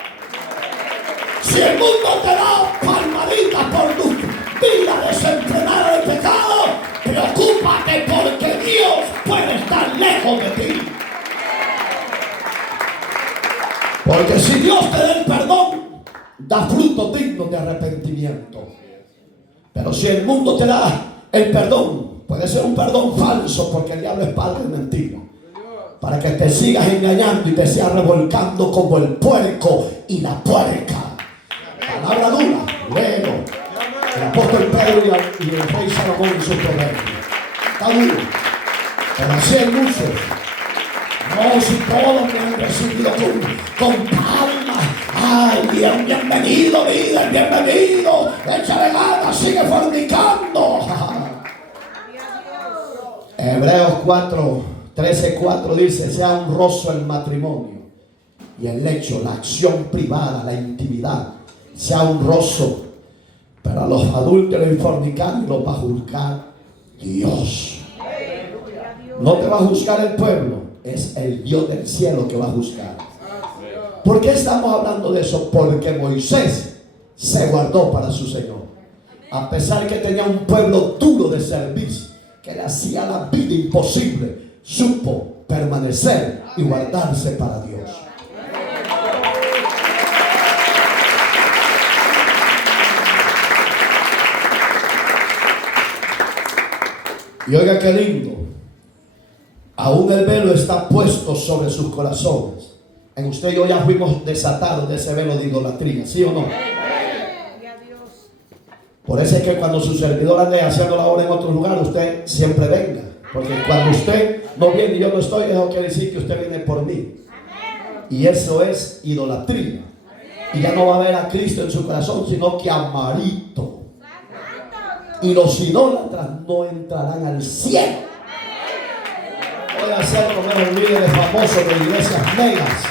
Si el mundo te da palmaditas por tu vida desenfrenada de pecado, preocúpate, porque Dios puede estar lejos de ti. Porque si Dios te da el perdón, da frutos dignos de arrepentimiento. Pero si el mundo te da el perdón, puede ser un perdón falso, porque el diablo es padre de mentira, para que te sigas engañando y te sigas revolcando como el puerco y la puerca. Palabra dura. Luego el apóstol Pedro y el rey Salomón en sus proverbios. Está duro, pero así hay muchos. No, si todos me han recibido con palmas. Ay, bien, bienvenido, líder, bienvenido. Échale ganas, sigue fornicando. Hebreos 13:4 dice: sea honroso el matrimonio y el lecho, la acción privada, la intimidad, sea honroso. Pero a los adúlteros y fornicarios los va a juzgar Dios. No te va a juzgar el pueblo, es el Dios del cielo que va a juzgar. ¿Por qué estamos hablando de eso? Porque Moisés se guardó para su Señor. A pesar que tenía un pueblo duro de servicio, que le hacía la vida imposible, supo permanecer y guardarse para Dios. Y oiga qué lindo, aún el velo está puesto sobre sus corazones. En usted y yo ya fuimos desatados de ese velo de idolatría, ¿sí o no? Por eso es que cuando su servidor ande haciendo la obra en otro lugar, usted siempre venga. Porque cuando usted no viene y yo no estoy, eso quiere decir que usted viene por mí. Y eso es idolatría. Y ya no va a ver a Cristo en su corazón, sino que a Marito. Y los idólatras no entrarán al cielo. Voy a hacer como los líderes famosos de iglesias megas.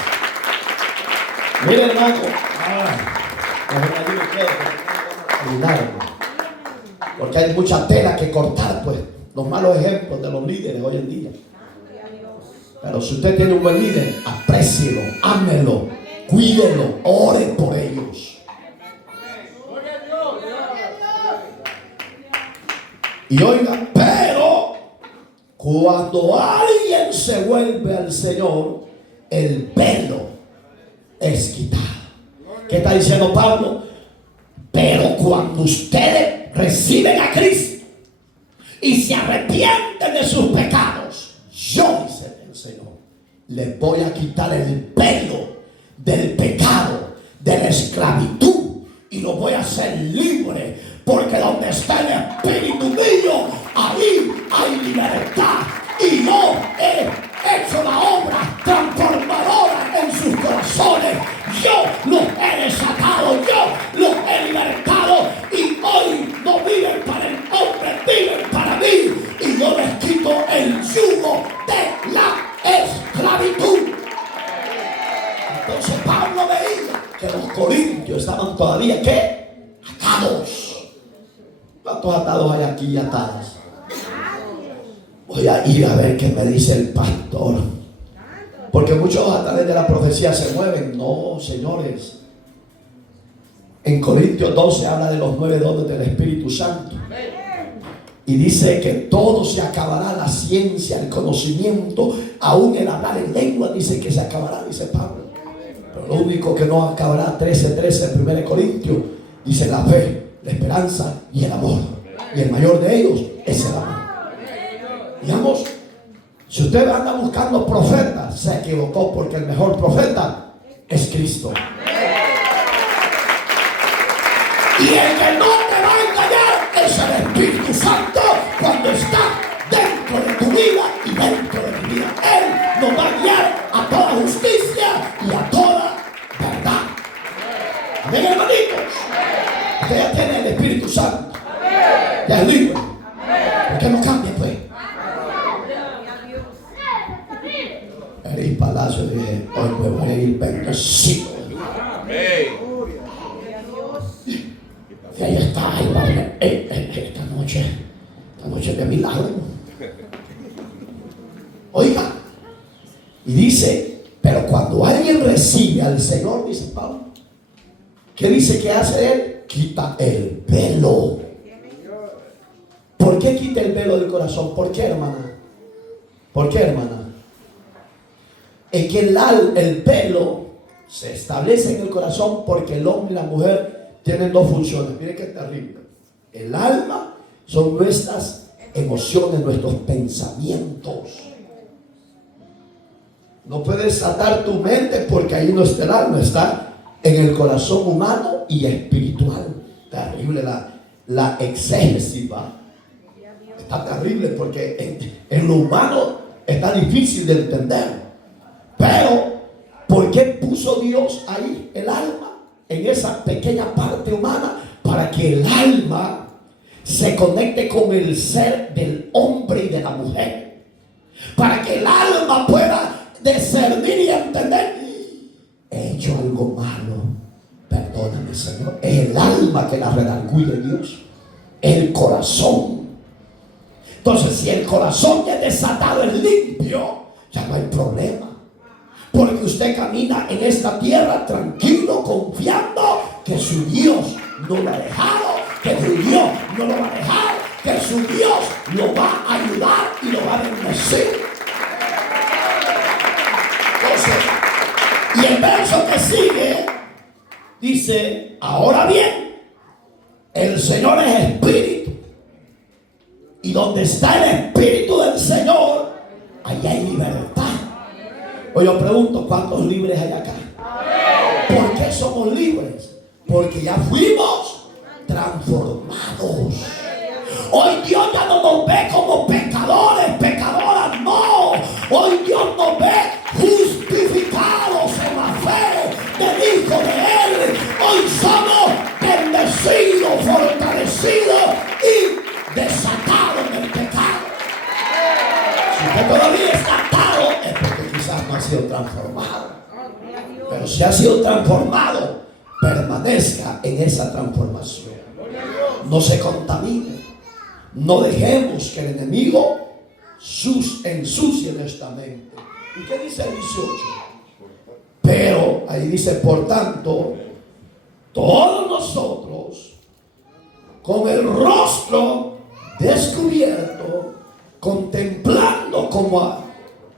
Miren, hermano, porque hay mucha tela que cortar, pues, los malos ejemplos de los líderes hoy en día. Pero si usted tiene un buen líder, aprécielo, ámelo, cuídelo, ore por ellos. Y oiga, pero cuando alguien se vuelve al Señor, el velo es quitado. ¿Qué está diciendo Pablo? Pero cuando ustedes reciben a Cristo y se arrepienten de sus pecados, yo, dice el Señor, les voy a quitar el velo del pecado, de la esclavitud, y los voy a hacer libres. Porque donde está el Espíritu mío, ahí hay libertad. Y yo he hecho la obra transformadora en sus corazones. Yo los he desatado, yo los he libertado. Y hoy no viven para el hombre, viven para mí. Y yo les quito el yugo de la esclavitud. Entonces Pablo veía que los corintios estaban todavía, ¿qué? Atados. ¿Cuántos atados hay aquí y atadas? Voy a ir a ver qué me dice el pastor. Porque muchos a través de la profecía se mueven. No, señores. En Corintios 12 habla de los 9 dones del Espíritu Santo. Y dice que todo se acabará, la ciencia, el conocimiento, aún el hablar en lengua, dice que se acabará, dice Pablo. Pero lo único que no acabará, 13:13 en 1 Corintios, dice la fe, la esperanza y el amor. Y el mayor de ellos es el amor. Digamos, si usted anda buscando profetas, se equivocó, porque el mejor profeta es Cristo. Y el que no te va a engañar es el Espíritu. Espíritu Santo, cuando está dentro de tu vida y dentro de mi vida, Él nos va a guiar a toda justicia y a toda verdad. Amén, hermanitos. Usted ya tiene el Espíritu Santo. Ya es libre. ¿Por qué no cambia, pues? Eric Palacio dije, hoy me voy a ir bendecido. Y ahí está, esta noche de milagro. Oiga, y dice, pero cuando alguien recibe al Señor, dice Pablo, ¿qué dice que hace Él? Quita el velo. ¿Por qué quita el velo del corazón? ¿Por qué, hermana? ¿Por qué, hermana? Es que el velo se establece en el corazón porque el hombre y la mujer tienen dos funciones. Miren qué terrible. El alma son nuestras emociones, nuestros pensamientos. No puedes atar tu mente porque ahí no está el alma, está en el corazón humano y espiritual. Terrible la exégesis, ¿va? Está terrible porque en lo humano está difícil de entender. Pero, ¿por qué puso Dios ahí el alma? En esa pequeña parte humana, para que el alma se conecte con el ser del hombre y de la mujer. Para que el alma pueda discernir y entender: he hecho algo malo, perdóname, Señor. Es el alma que la redarguye Dios, el corazón. Entonces, si el corazón ya es desatado, es limpio, ya no hay problema. Porque usted camina en esta tierra tranquilo, confiando que su Dios no lo ha dejado, que su Dios no lo va a dejar, que su Dios lo va a ayudar y lo va a bendecir. Entonces, y el verso que sigue dice: ahora bien, el Señor es espíritu, y donde está el espíritu del Señor, allá hay libertad. Hoy yo pregunto, ¿cuántos libres hay acá? ¿Por qué somos libres? Porque ya fuimos transformados. Hoy Dios ya no nos ve como pecadores, pecadoras, no. Hoy Dios nos ve justificados en la fe del Hijo de Él. Hoy somos bendecidos, fortalecidos y desatados del pecado. Si usted todavía está atado, es porque quizás no ha sido transformado. Pero si ha sido transformado, permanezca en esa transformación. No se contamine. No dejemos que el enemigo ensucie nuestra mente. ¿Y qué dice el 18? Pero ahí dice: por tanto, todos nosotros, con el rostro descubierto, contemplando como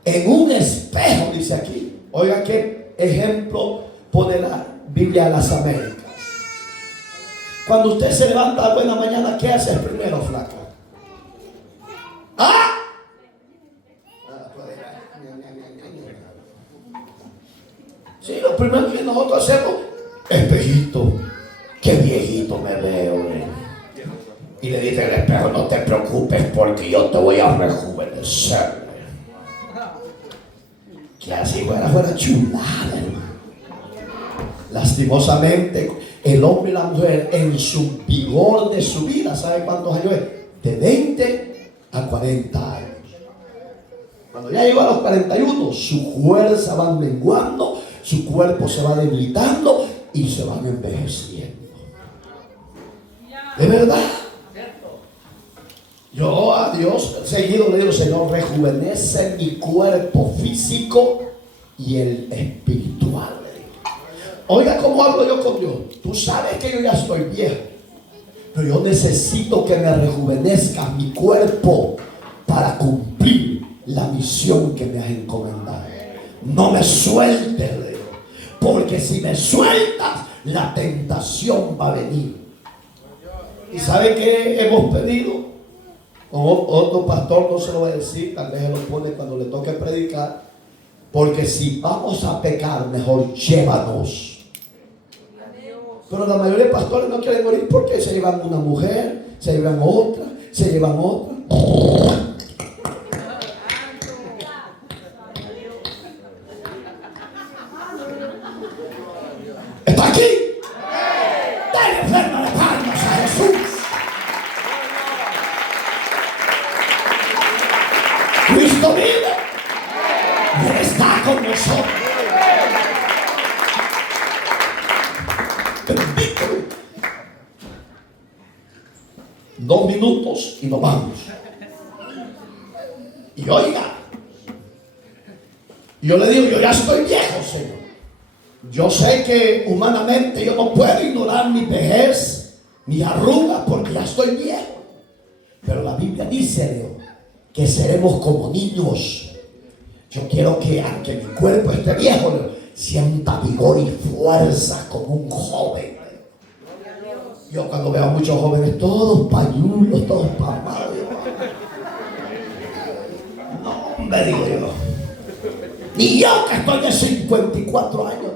en un espejo, dice aquí. Oiga qué ejemplo pone la Biblia de las Américas. Cuando usted se levanta a buena mañana, ¿qué hace primero, flaca? ¿Ah? Sí, lo primero que nosotros hacemos: espejito, qué viejito me veo. Y le dice al espejo: no te preocupes porque yo te voy a rejuvenecer. Que así fuera chulada, hermano. Lastimosamente, el hombre y la mujer en su vigor de su vida, ¿sabe cuántos años es? De 20 a 40 años. Cuando ya llegó a los 41, su fuerza va menguando, su cuerpo se va debilitando y se van envejeciendo. ¿De verdad? Yo a Dios seguido le digo: Señor, rejuvenece mi cuerpo físico y el espiritual. Oiga, ¿cómo hablo yo con Dios? Tú sabes que yo ya estoy viejo, pero yo necesito que me rejuvenezca mi cuerpo para cumplir la misión que me has encomendado. No me sueltes, Leo, porque si me sueltas, la tentación va a venir. ¿Y sabe qué hemos pedido? Otro pastor no se lo va a decir, tal vez él lo pone cuando le toque predicar: porque si vamos a pecar, mejor llévanos. Pero la mayoría de pastores no quieren morir porque se llevan una mujer, se llevan otra, se llevan otra. ¿Está aquí? Dale fuerte las palmas a Jesús. Cristo vive y Él está con nosotros. Bendito. 2 minutos y nos vamos. Y oiga, yo le digo, yo ya estoy viejo, Señor. Yo sé que humanamente yo no puedo ignorar mi vejez, mis arrugas, porque ya estoy viejo. Pero la Biblia dice, Leo, que seremos como niños. Yo quiero que, aunque mi cuerpo esté viejo, Leo, sienta vigor y fuerza como un joven. Yo cuando veo a muchos jóvenes, todos pañulos, todos pamados, no me digo yo. Ni yo que estoy de 54 años.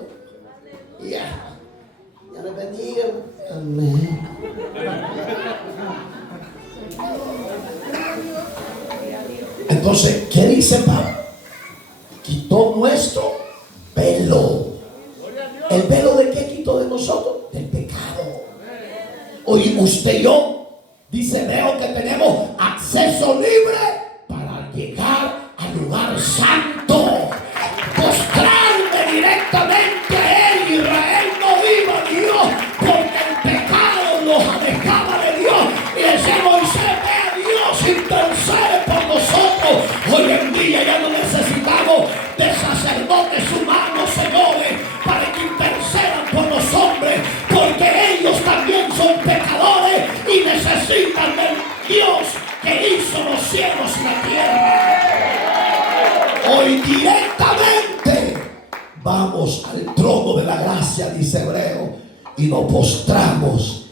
Ya le bendiga. Amén. Entonces, ¿qué dice Pablo? Quitó nuestro velo. ¿El velo de qué quitó de nosotros? Del pecado. Hoy usted y yo, dice, veo que tenemos acceso libre para llegar al lugar santo. Postrarme directamente a Él. Israel no iba a Dios porque el pecado los alejaba de Dios. Y decía Moisés, ve a Dios, intercede por nosotros. Hoy en día ya no necesitamos de sacerdotes humanos, señores, para que intercedan por los hombres, porque ellos también son pecadores y necesitan del Dios que hizo los cielos y la tierra. Hoy directamente vamos al trono de la gracia, dice Hebreo, y nos postramos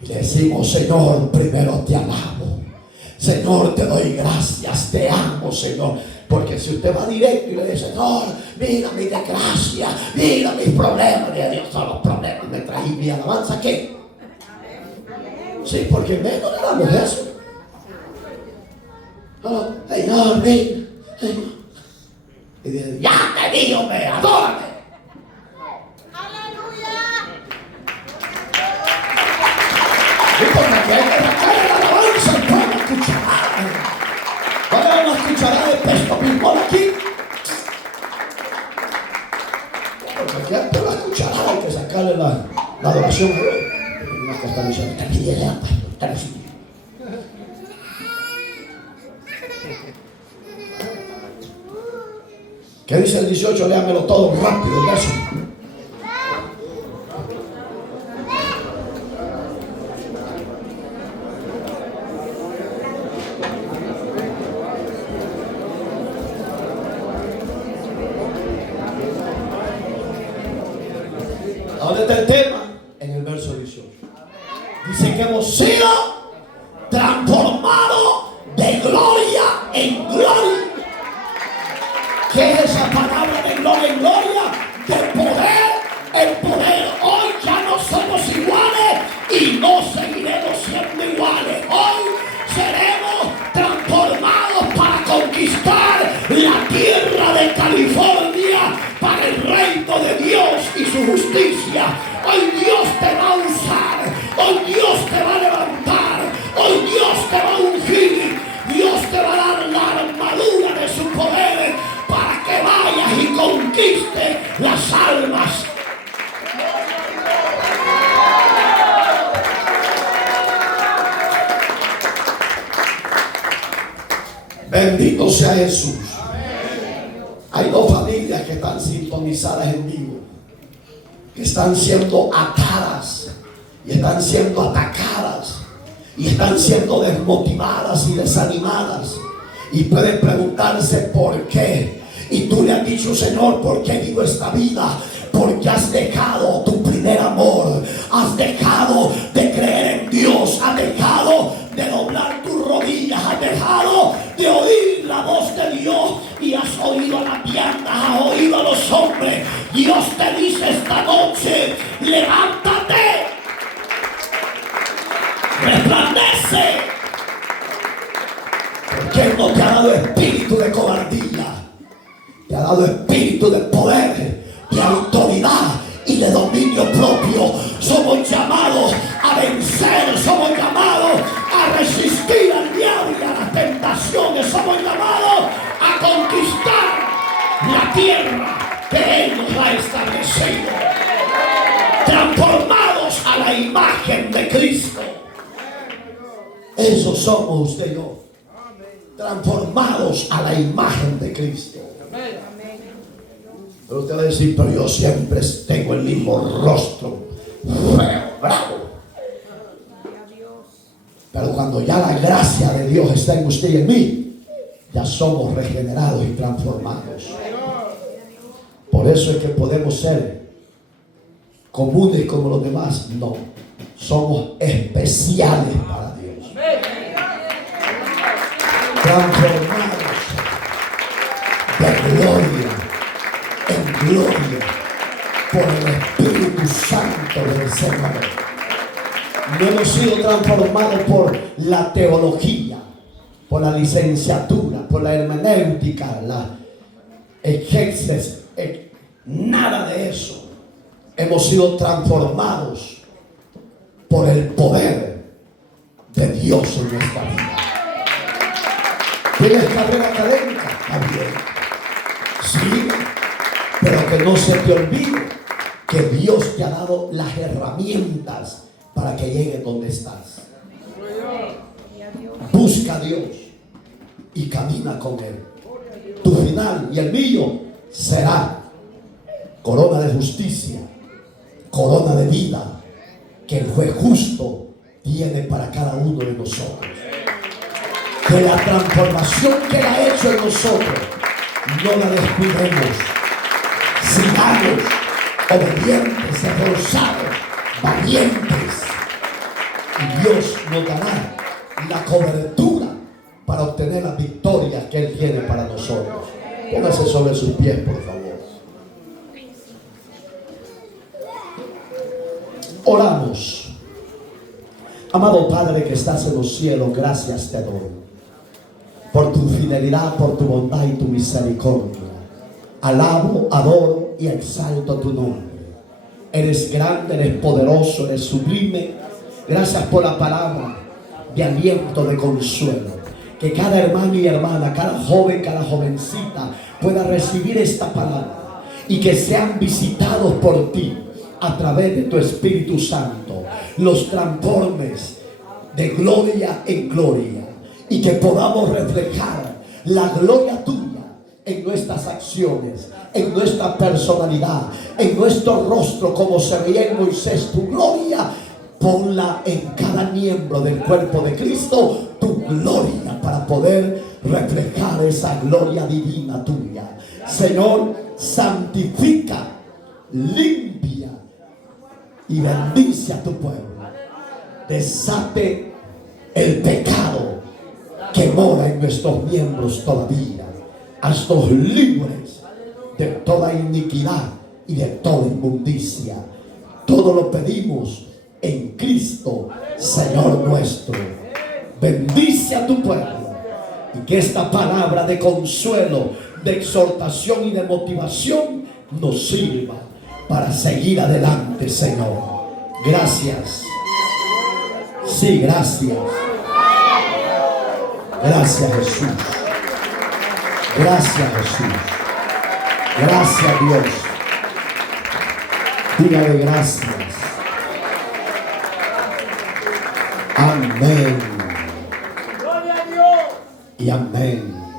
y le decimos, Señor, primero te alabo. Señor, te doy gracias, te amo, Señor. Porque si usted va directo y le dice, Señor, mira mi desgracia, mira mis problemas, mira Dios, son los problemas me traí mi alabanza, ¿qué? Sí, porque menos le damos eso. Oh, Señor, mira, Señor. Y dice, ya te digo, me adórame. ¡Aleluya! Y porque aquí hay que sacarle la alabanza en toda la cucharada. Va a haber una cucharada de pesto pingón aquí. Porque aquí hay todas las cucharadas, hay que sacarle la adoración. Una que está diciendo, te pide a pastor, ¿qué dice el 18? Léamelo todo rápido, el verso. ¿Dónde está el tema? En el verso 18. Dice que hemos sido transformados de gloria en gloria. ¿Qué es esa palabra de gloria en gloria? De poder en poder. Hoy ya no somos iguales y no seguiremos siendo iguales. Hoy seremos transformados para conquistar la tierra de California para el reino de Dios y su justicia. Hoy Dios te va a usar. Hoy Dios te va a levantar. Hoy Dios te va a ungir. Dios te va a dar la armadura de su poder para que vayas y conquistes las almas. Bendito sea Jesús. Hay 2 familias que están sintonizadas en vivo, que están siendo atadas y están siendo atacadas y están siendo desmotivadas y desanimadas, y pueden preguntarse por qué. Y tú le has dicho, Señor, ¿por qué vivo esta vida? Porque has dejado tu primer amor, has dejado de creer en Dios, has dejado de doblar tus rodillas, has dejado de oír la voz de Dios y has oído a las viandas, has oído a los hombres. Dios te dice esta noche, levántate, resplandece que Él no te ha dado espíritu de cobardía. Te ha dado espíritu de poder, de autoridad y de dominio propio. Somos llamados a vencer, somos llamados a resistir al diablo y a las tentaciones. Somos llamados a conquistar la tierra que Él nos ha establecido. Transformados a la imagen de Cristo. Eso somos usted y yo. Transformados a la imagen de Cristo. Pero usted va a decir, pero yo siempre tengo el mismo rostro feo, bravo. Pero cuando ya la gracia de Dios está en usted y en mí, ya somos regenerados y transformados. Por eso es que podemos ser comunes como los demás. No, somos especiales para Dios. Transformados de gloria en gloria por el Espíritu Santo del Señor. No hemos sido transformados por la teología, por la licenciatura, por la hermenéutica, la exégesis, nada de eso. Hemos sido transformados por el poder de Dios en nuestra vida. ¿Tienes carrera académica? Está bien. Sí, pero que no se te olvide que Dios te ha dado las herramientas para que llegues donde estás. Busca a Dios y camina con Él. Tu final y el mío será corona de justicia, corona de vida que el juez justo tiene para cada uno de nosotros. Que la transformación que Él ha hecho en nosotros no la descuidemos. Sigamos obedientes, esforzados, valientes, y Dios nos dará la cobertura para obtener las victorias que Él tiene para nosotros. Póngase sobre sus pies, por favor. Oramos. Amado Padre que estás en los cielos, gracias te doy por tu fidelidad, por tu bondad y tu misericordia. Alabo, adoro y exalto tu nombre. Eres grande, eres poderoso, eres sublime. Gracias por la palabra de aliento, de consuelo. Que cada hermano y hermana, cada joven, cada jovencita pueda recibir esta palabra y que sean visitados por ti a través de tu Espíritu Santo. Los transformes de gloria en gloria y que podamos reflejar la gloria tuya en nuestras acciones, en nuestra personalidad, en nuestro rostro, como se veía en Moisés. Tu gloria, ponla en cada miembro del cuerpo de Cristo, tu gloria, para poder reflejar esa gloria divina tuya. Señor, santifica, limpia y bendice a tu pueblo. Desate el pecado que mora en nuestros miembros todavía. Haznos libres de toda iniquidad y de toda inmundicia. Todo lo pedimos en Cristo, Señor nuestro. Bendice a tu pueblo y que esta palabra de consuelo, de exhortación y de motivación nos sirva para seguir adelante, Señor. Gracias. Sí, gracias. Gracias, Jesús. Gracias, Jesús. Gracias, Dios. Dígale gracias. Amén. Y amén.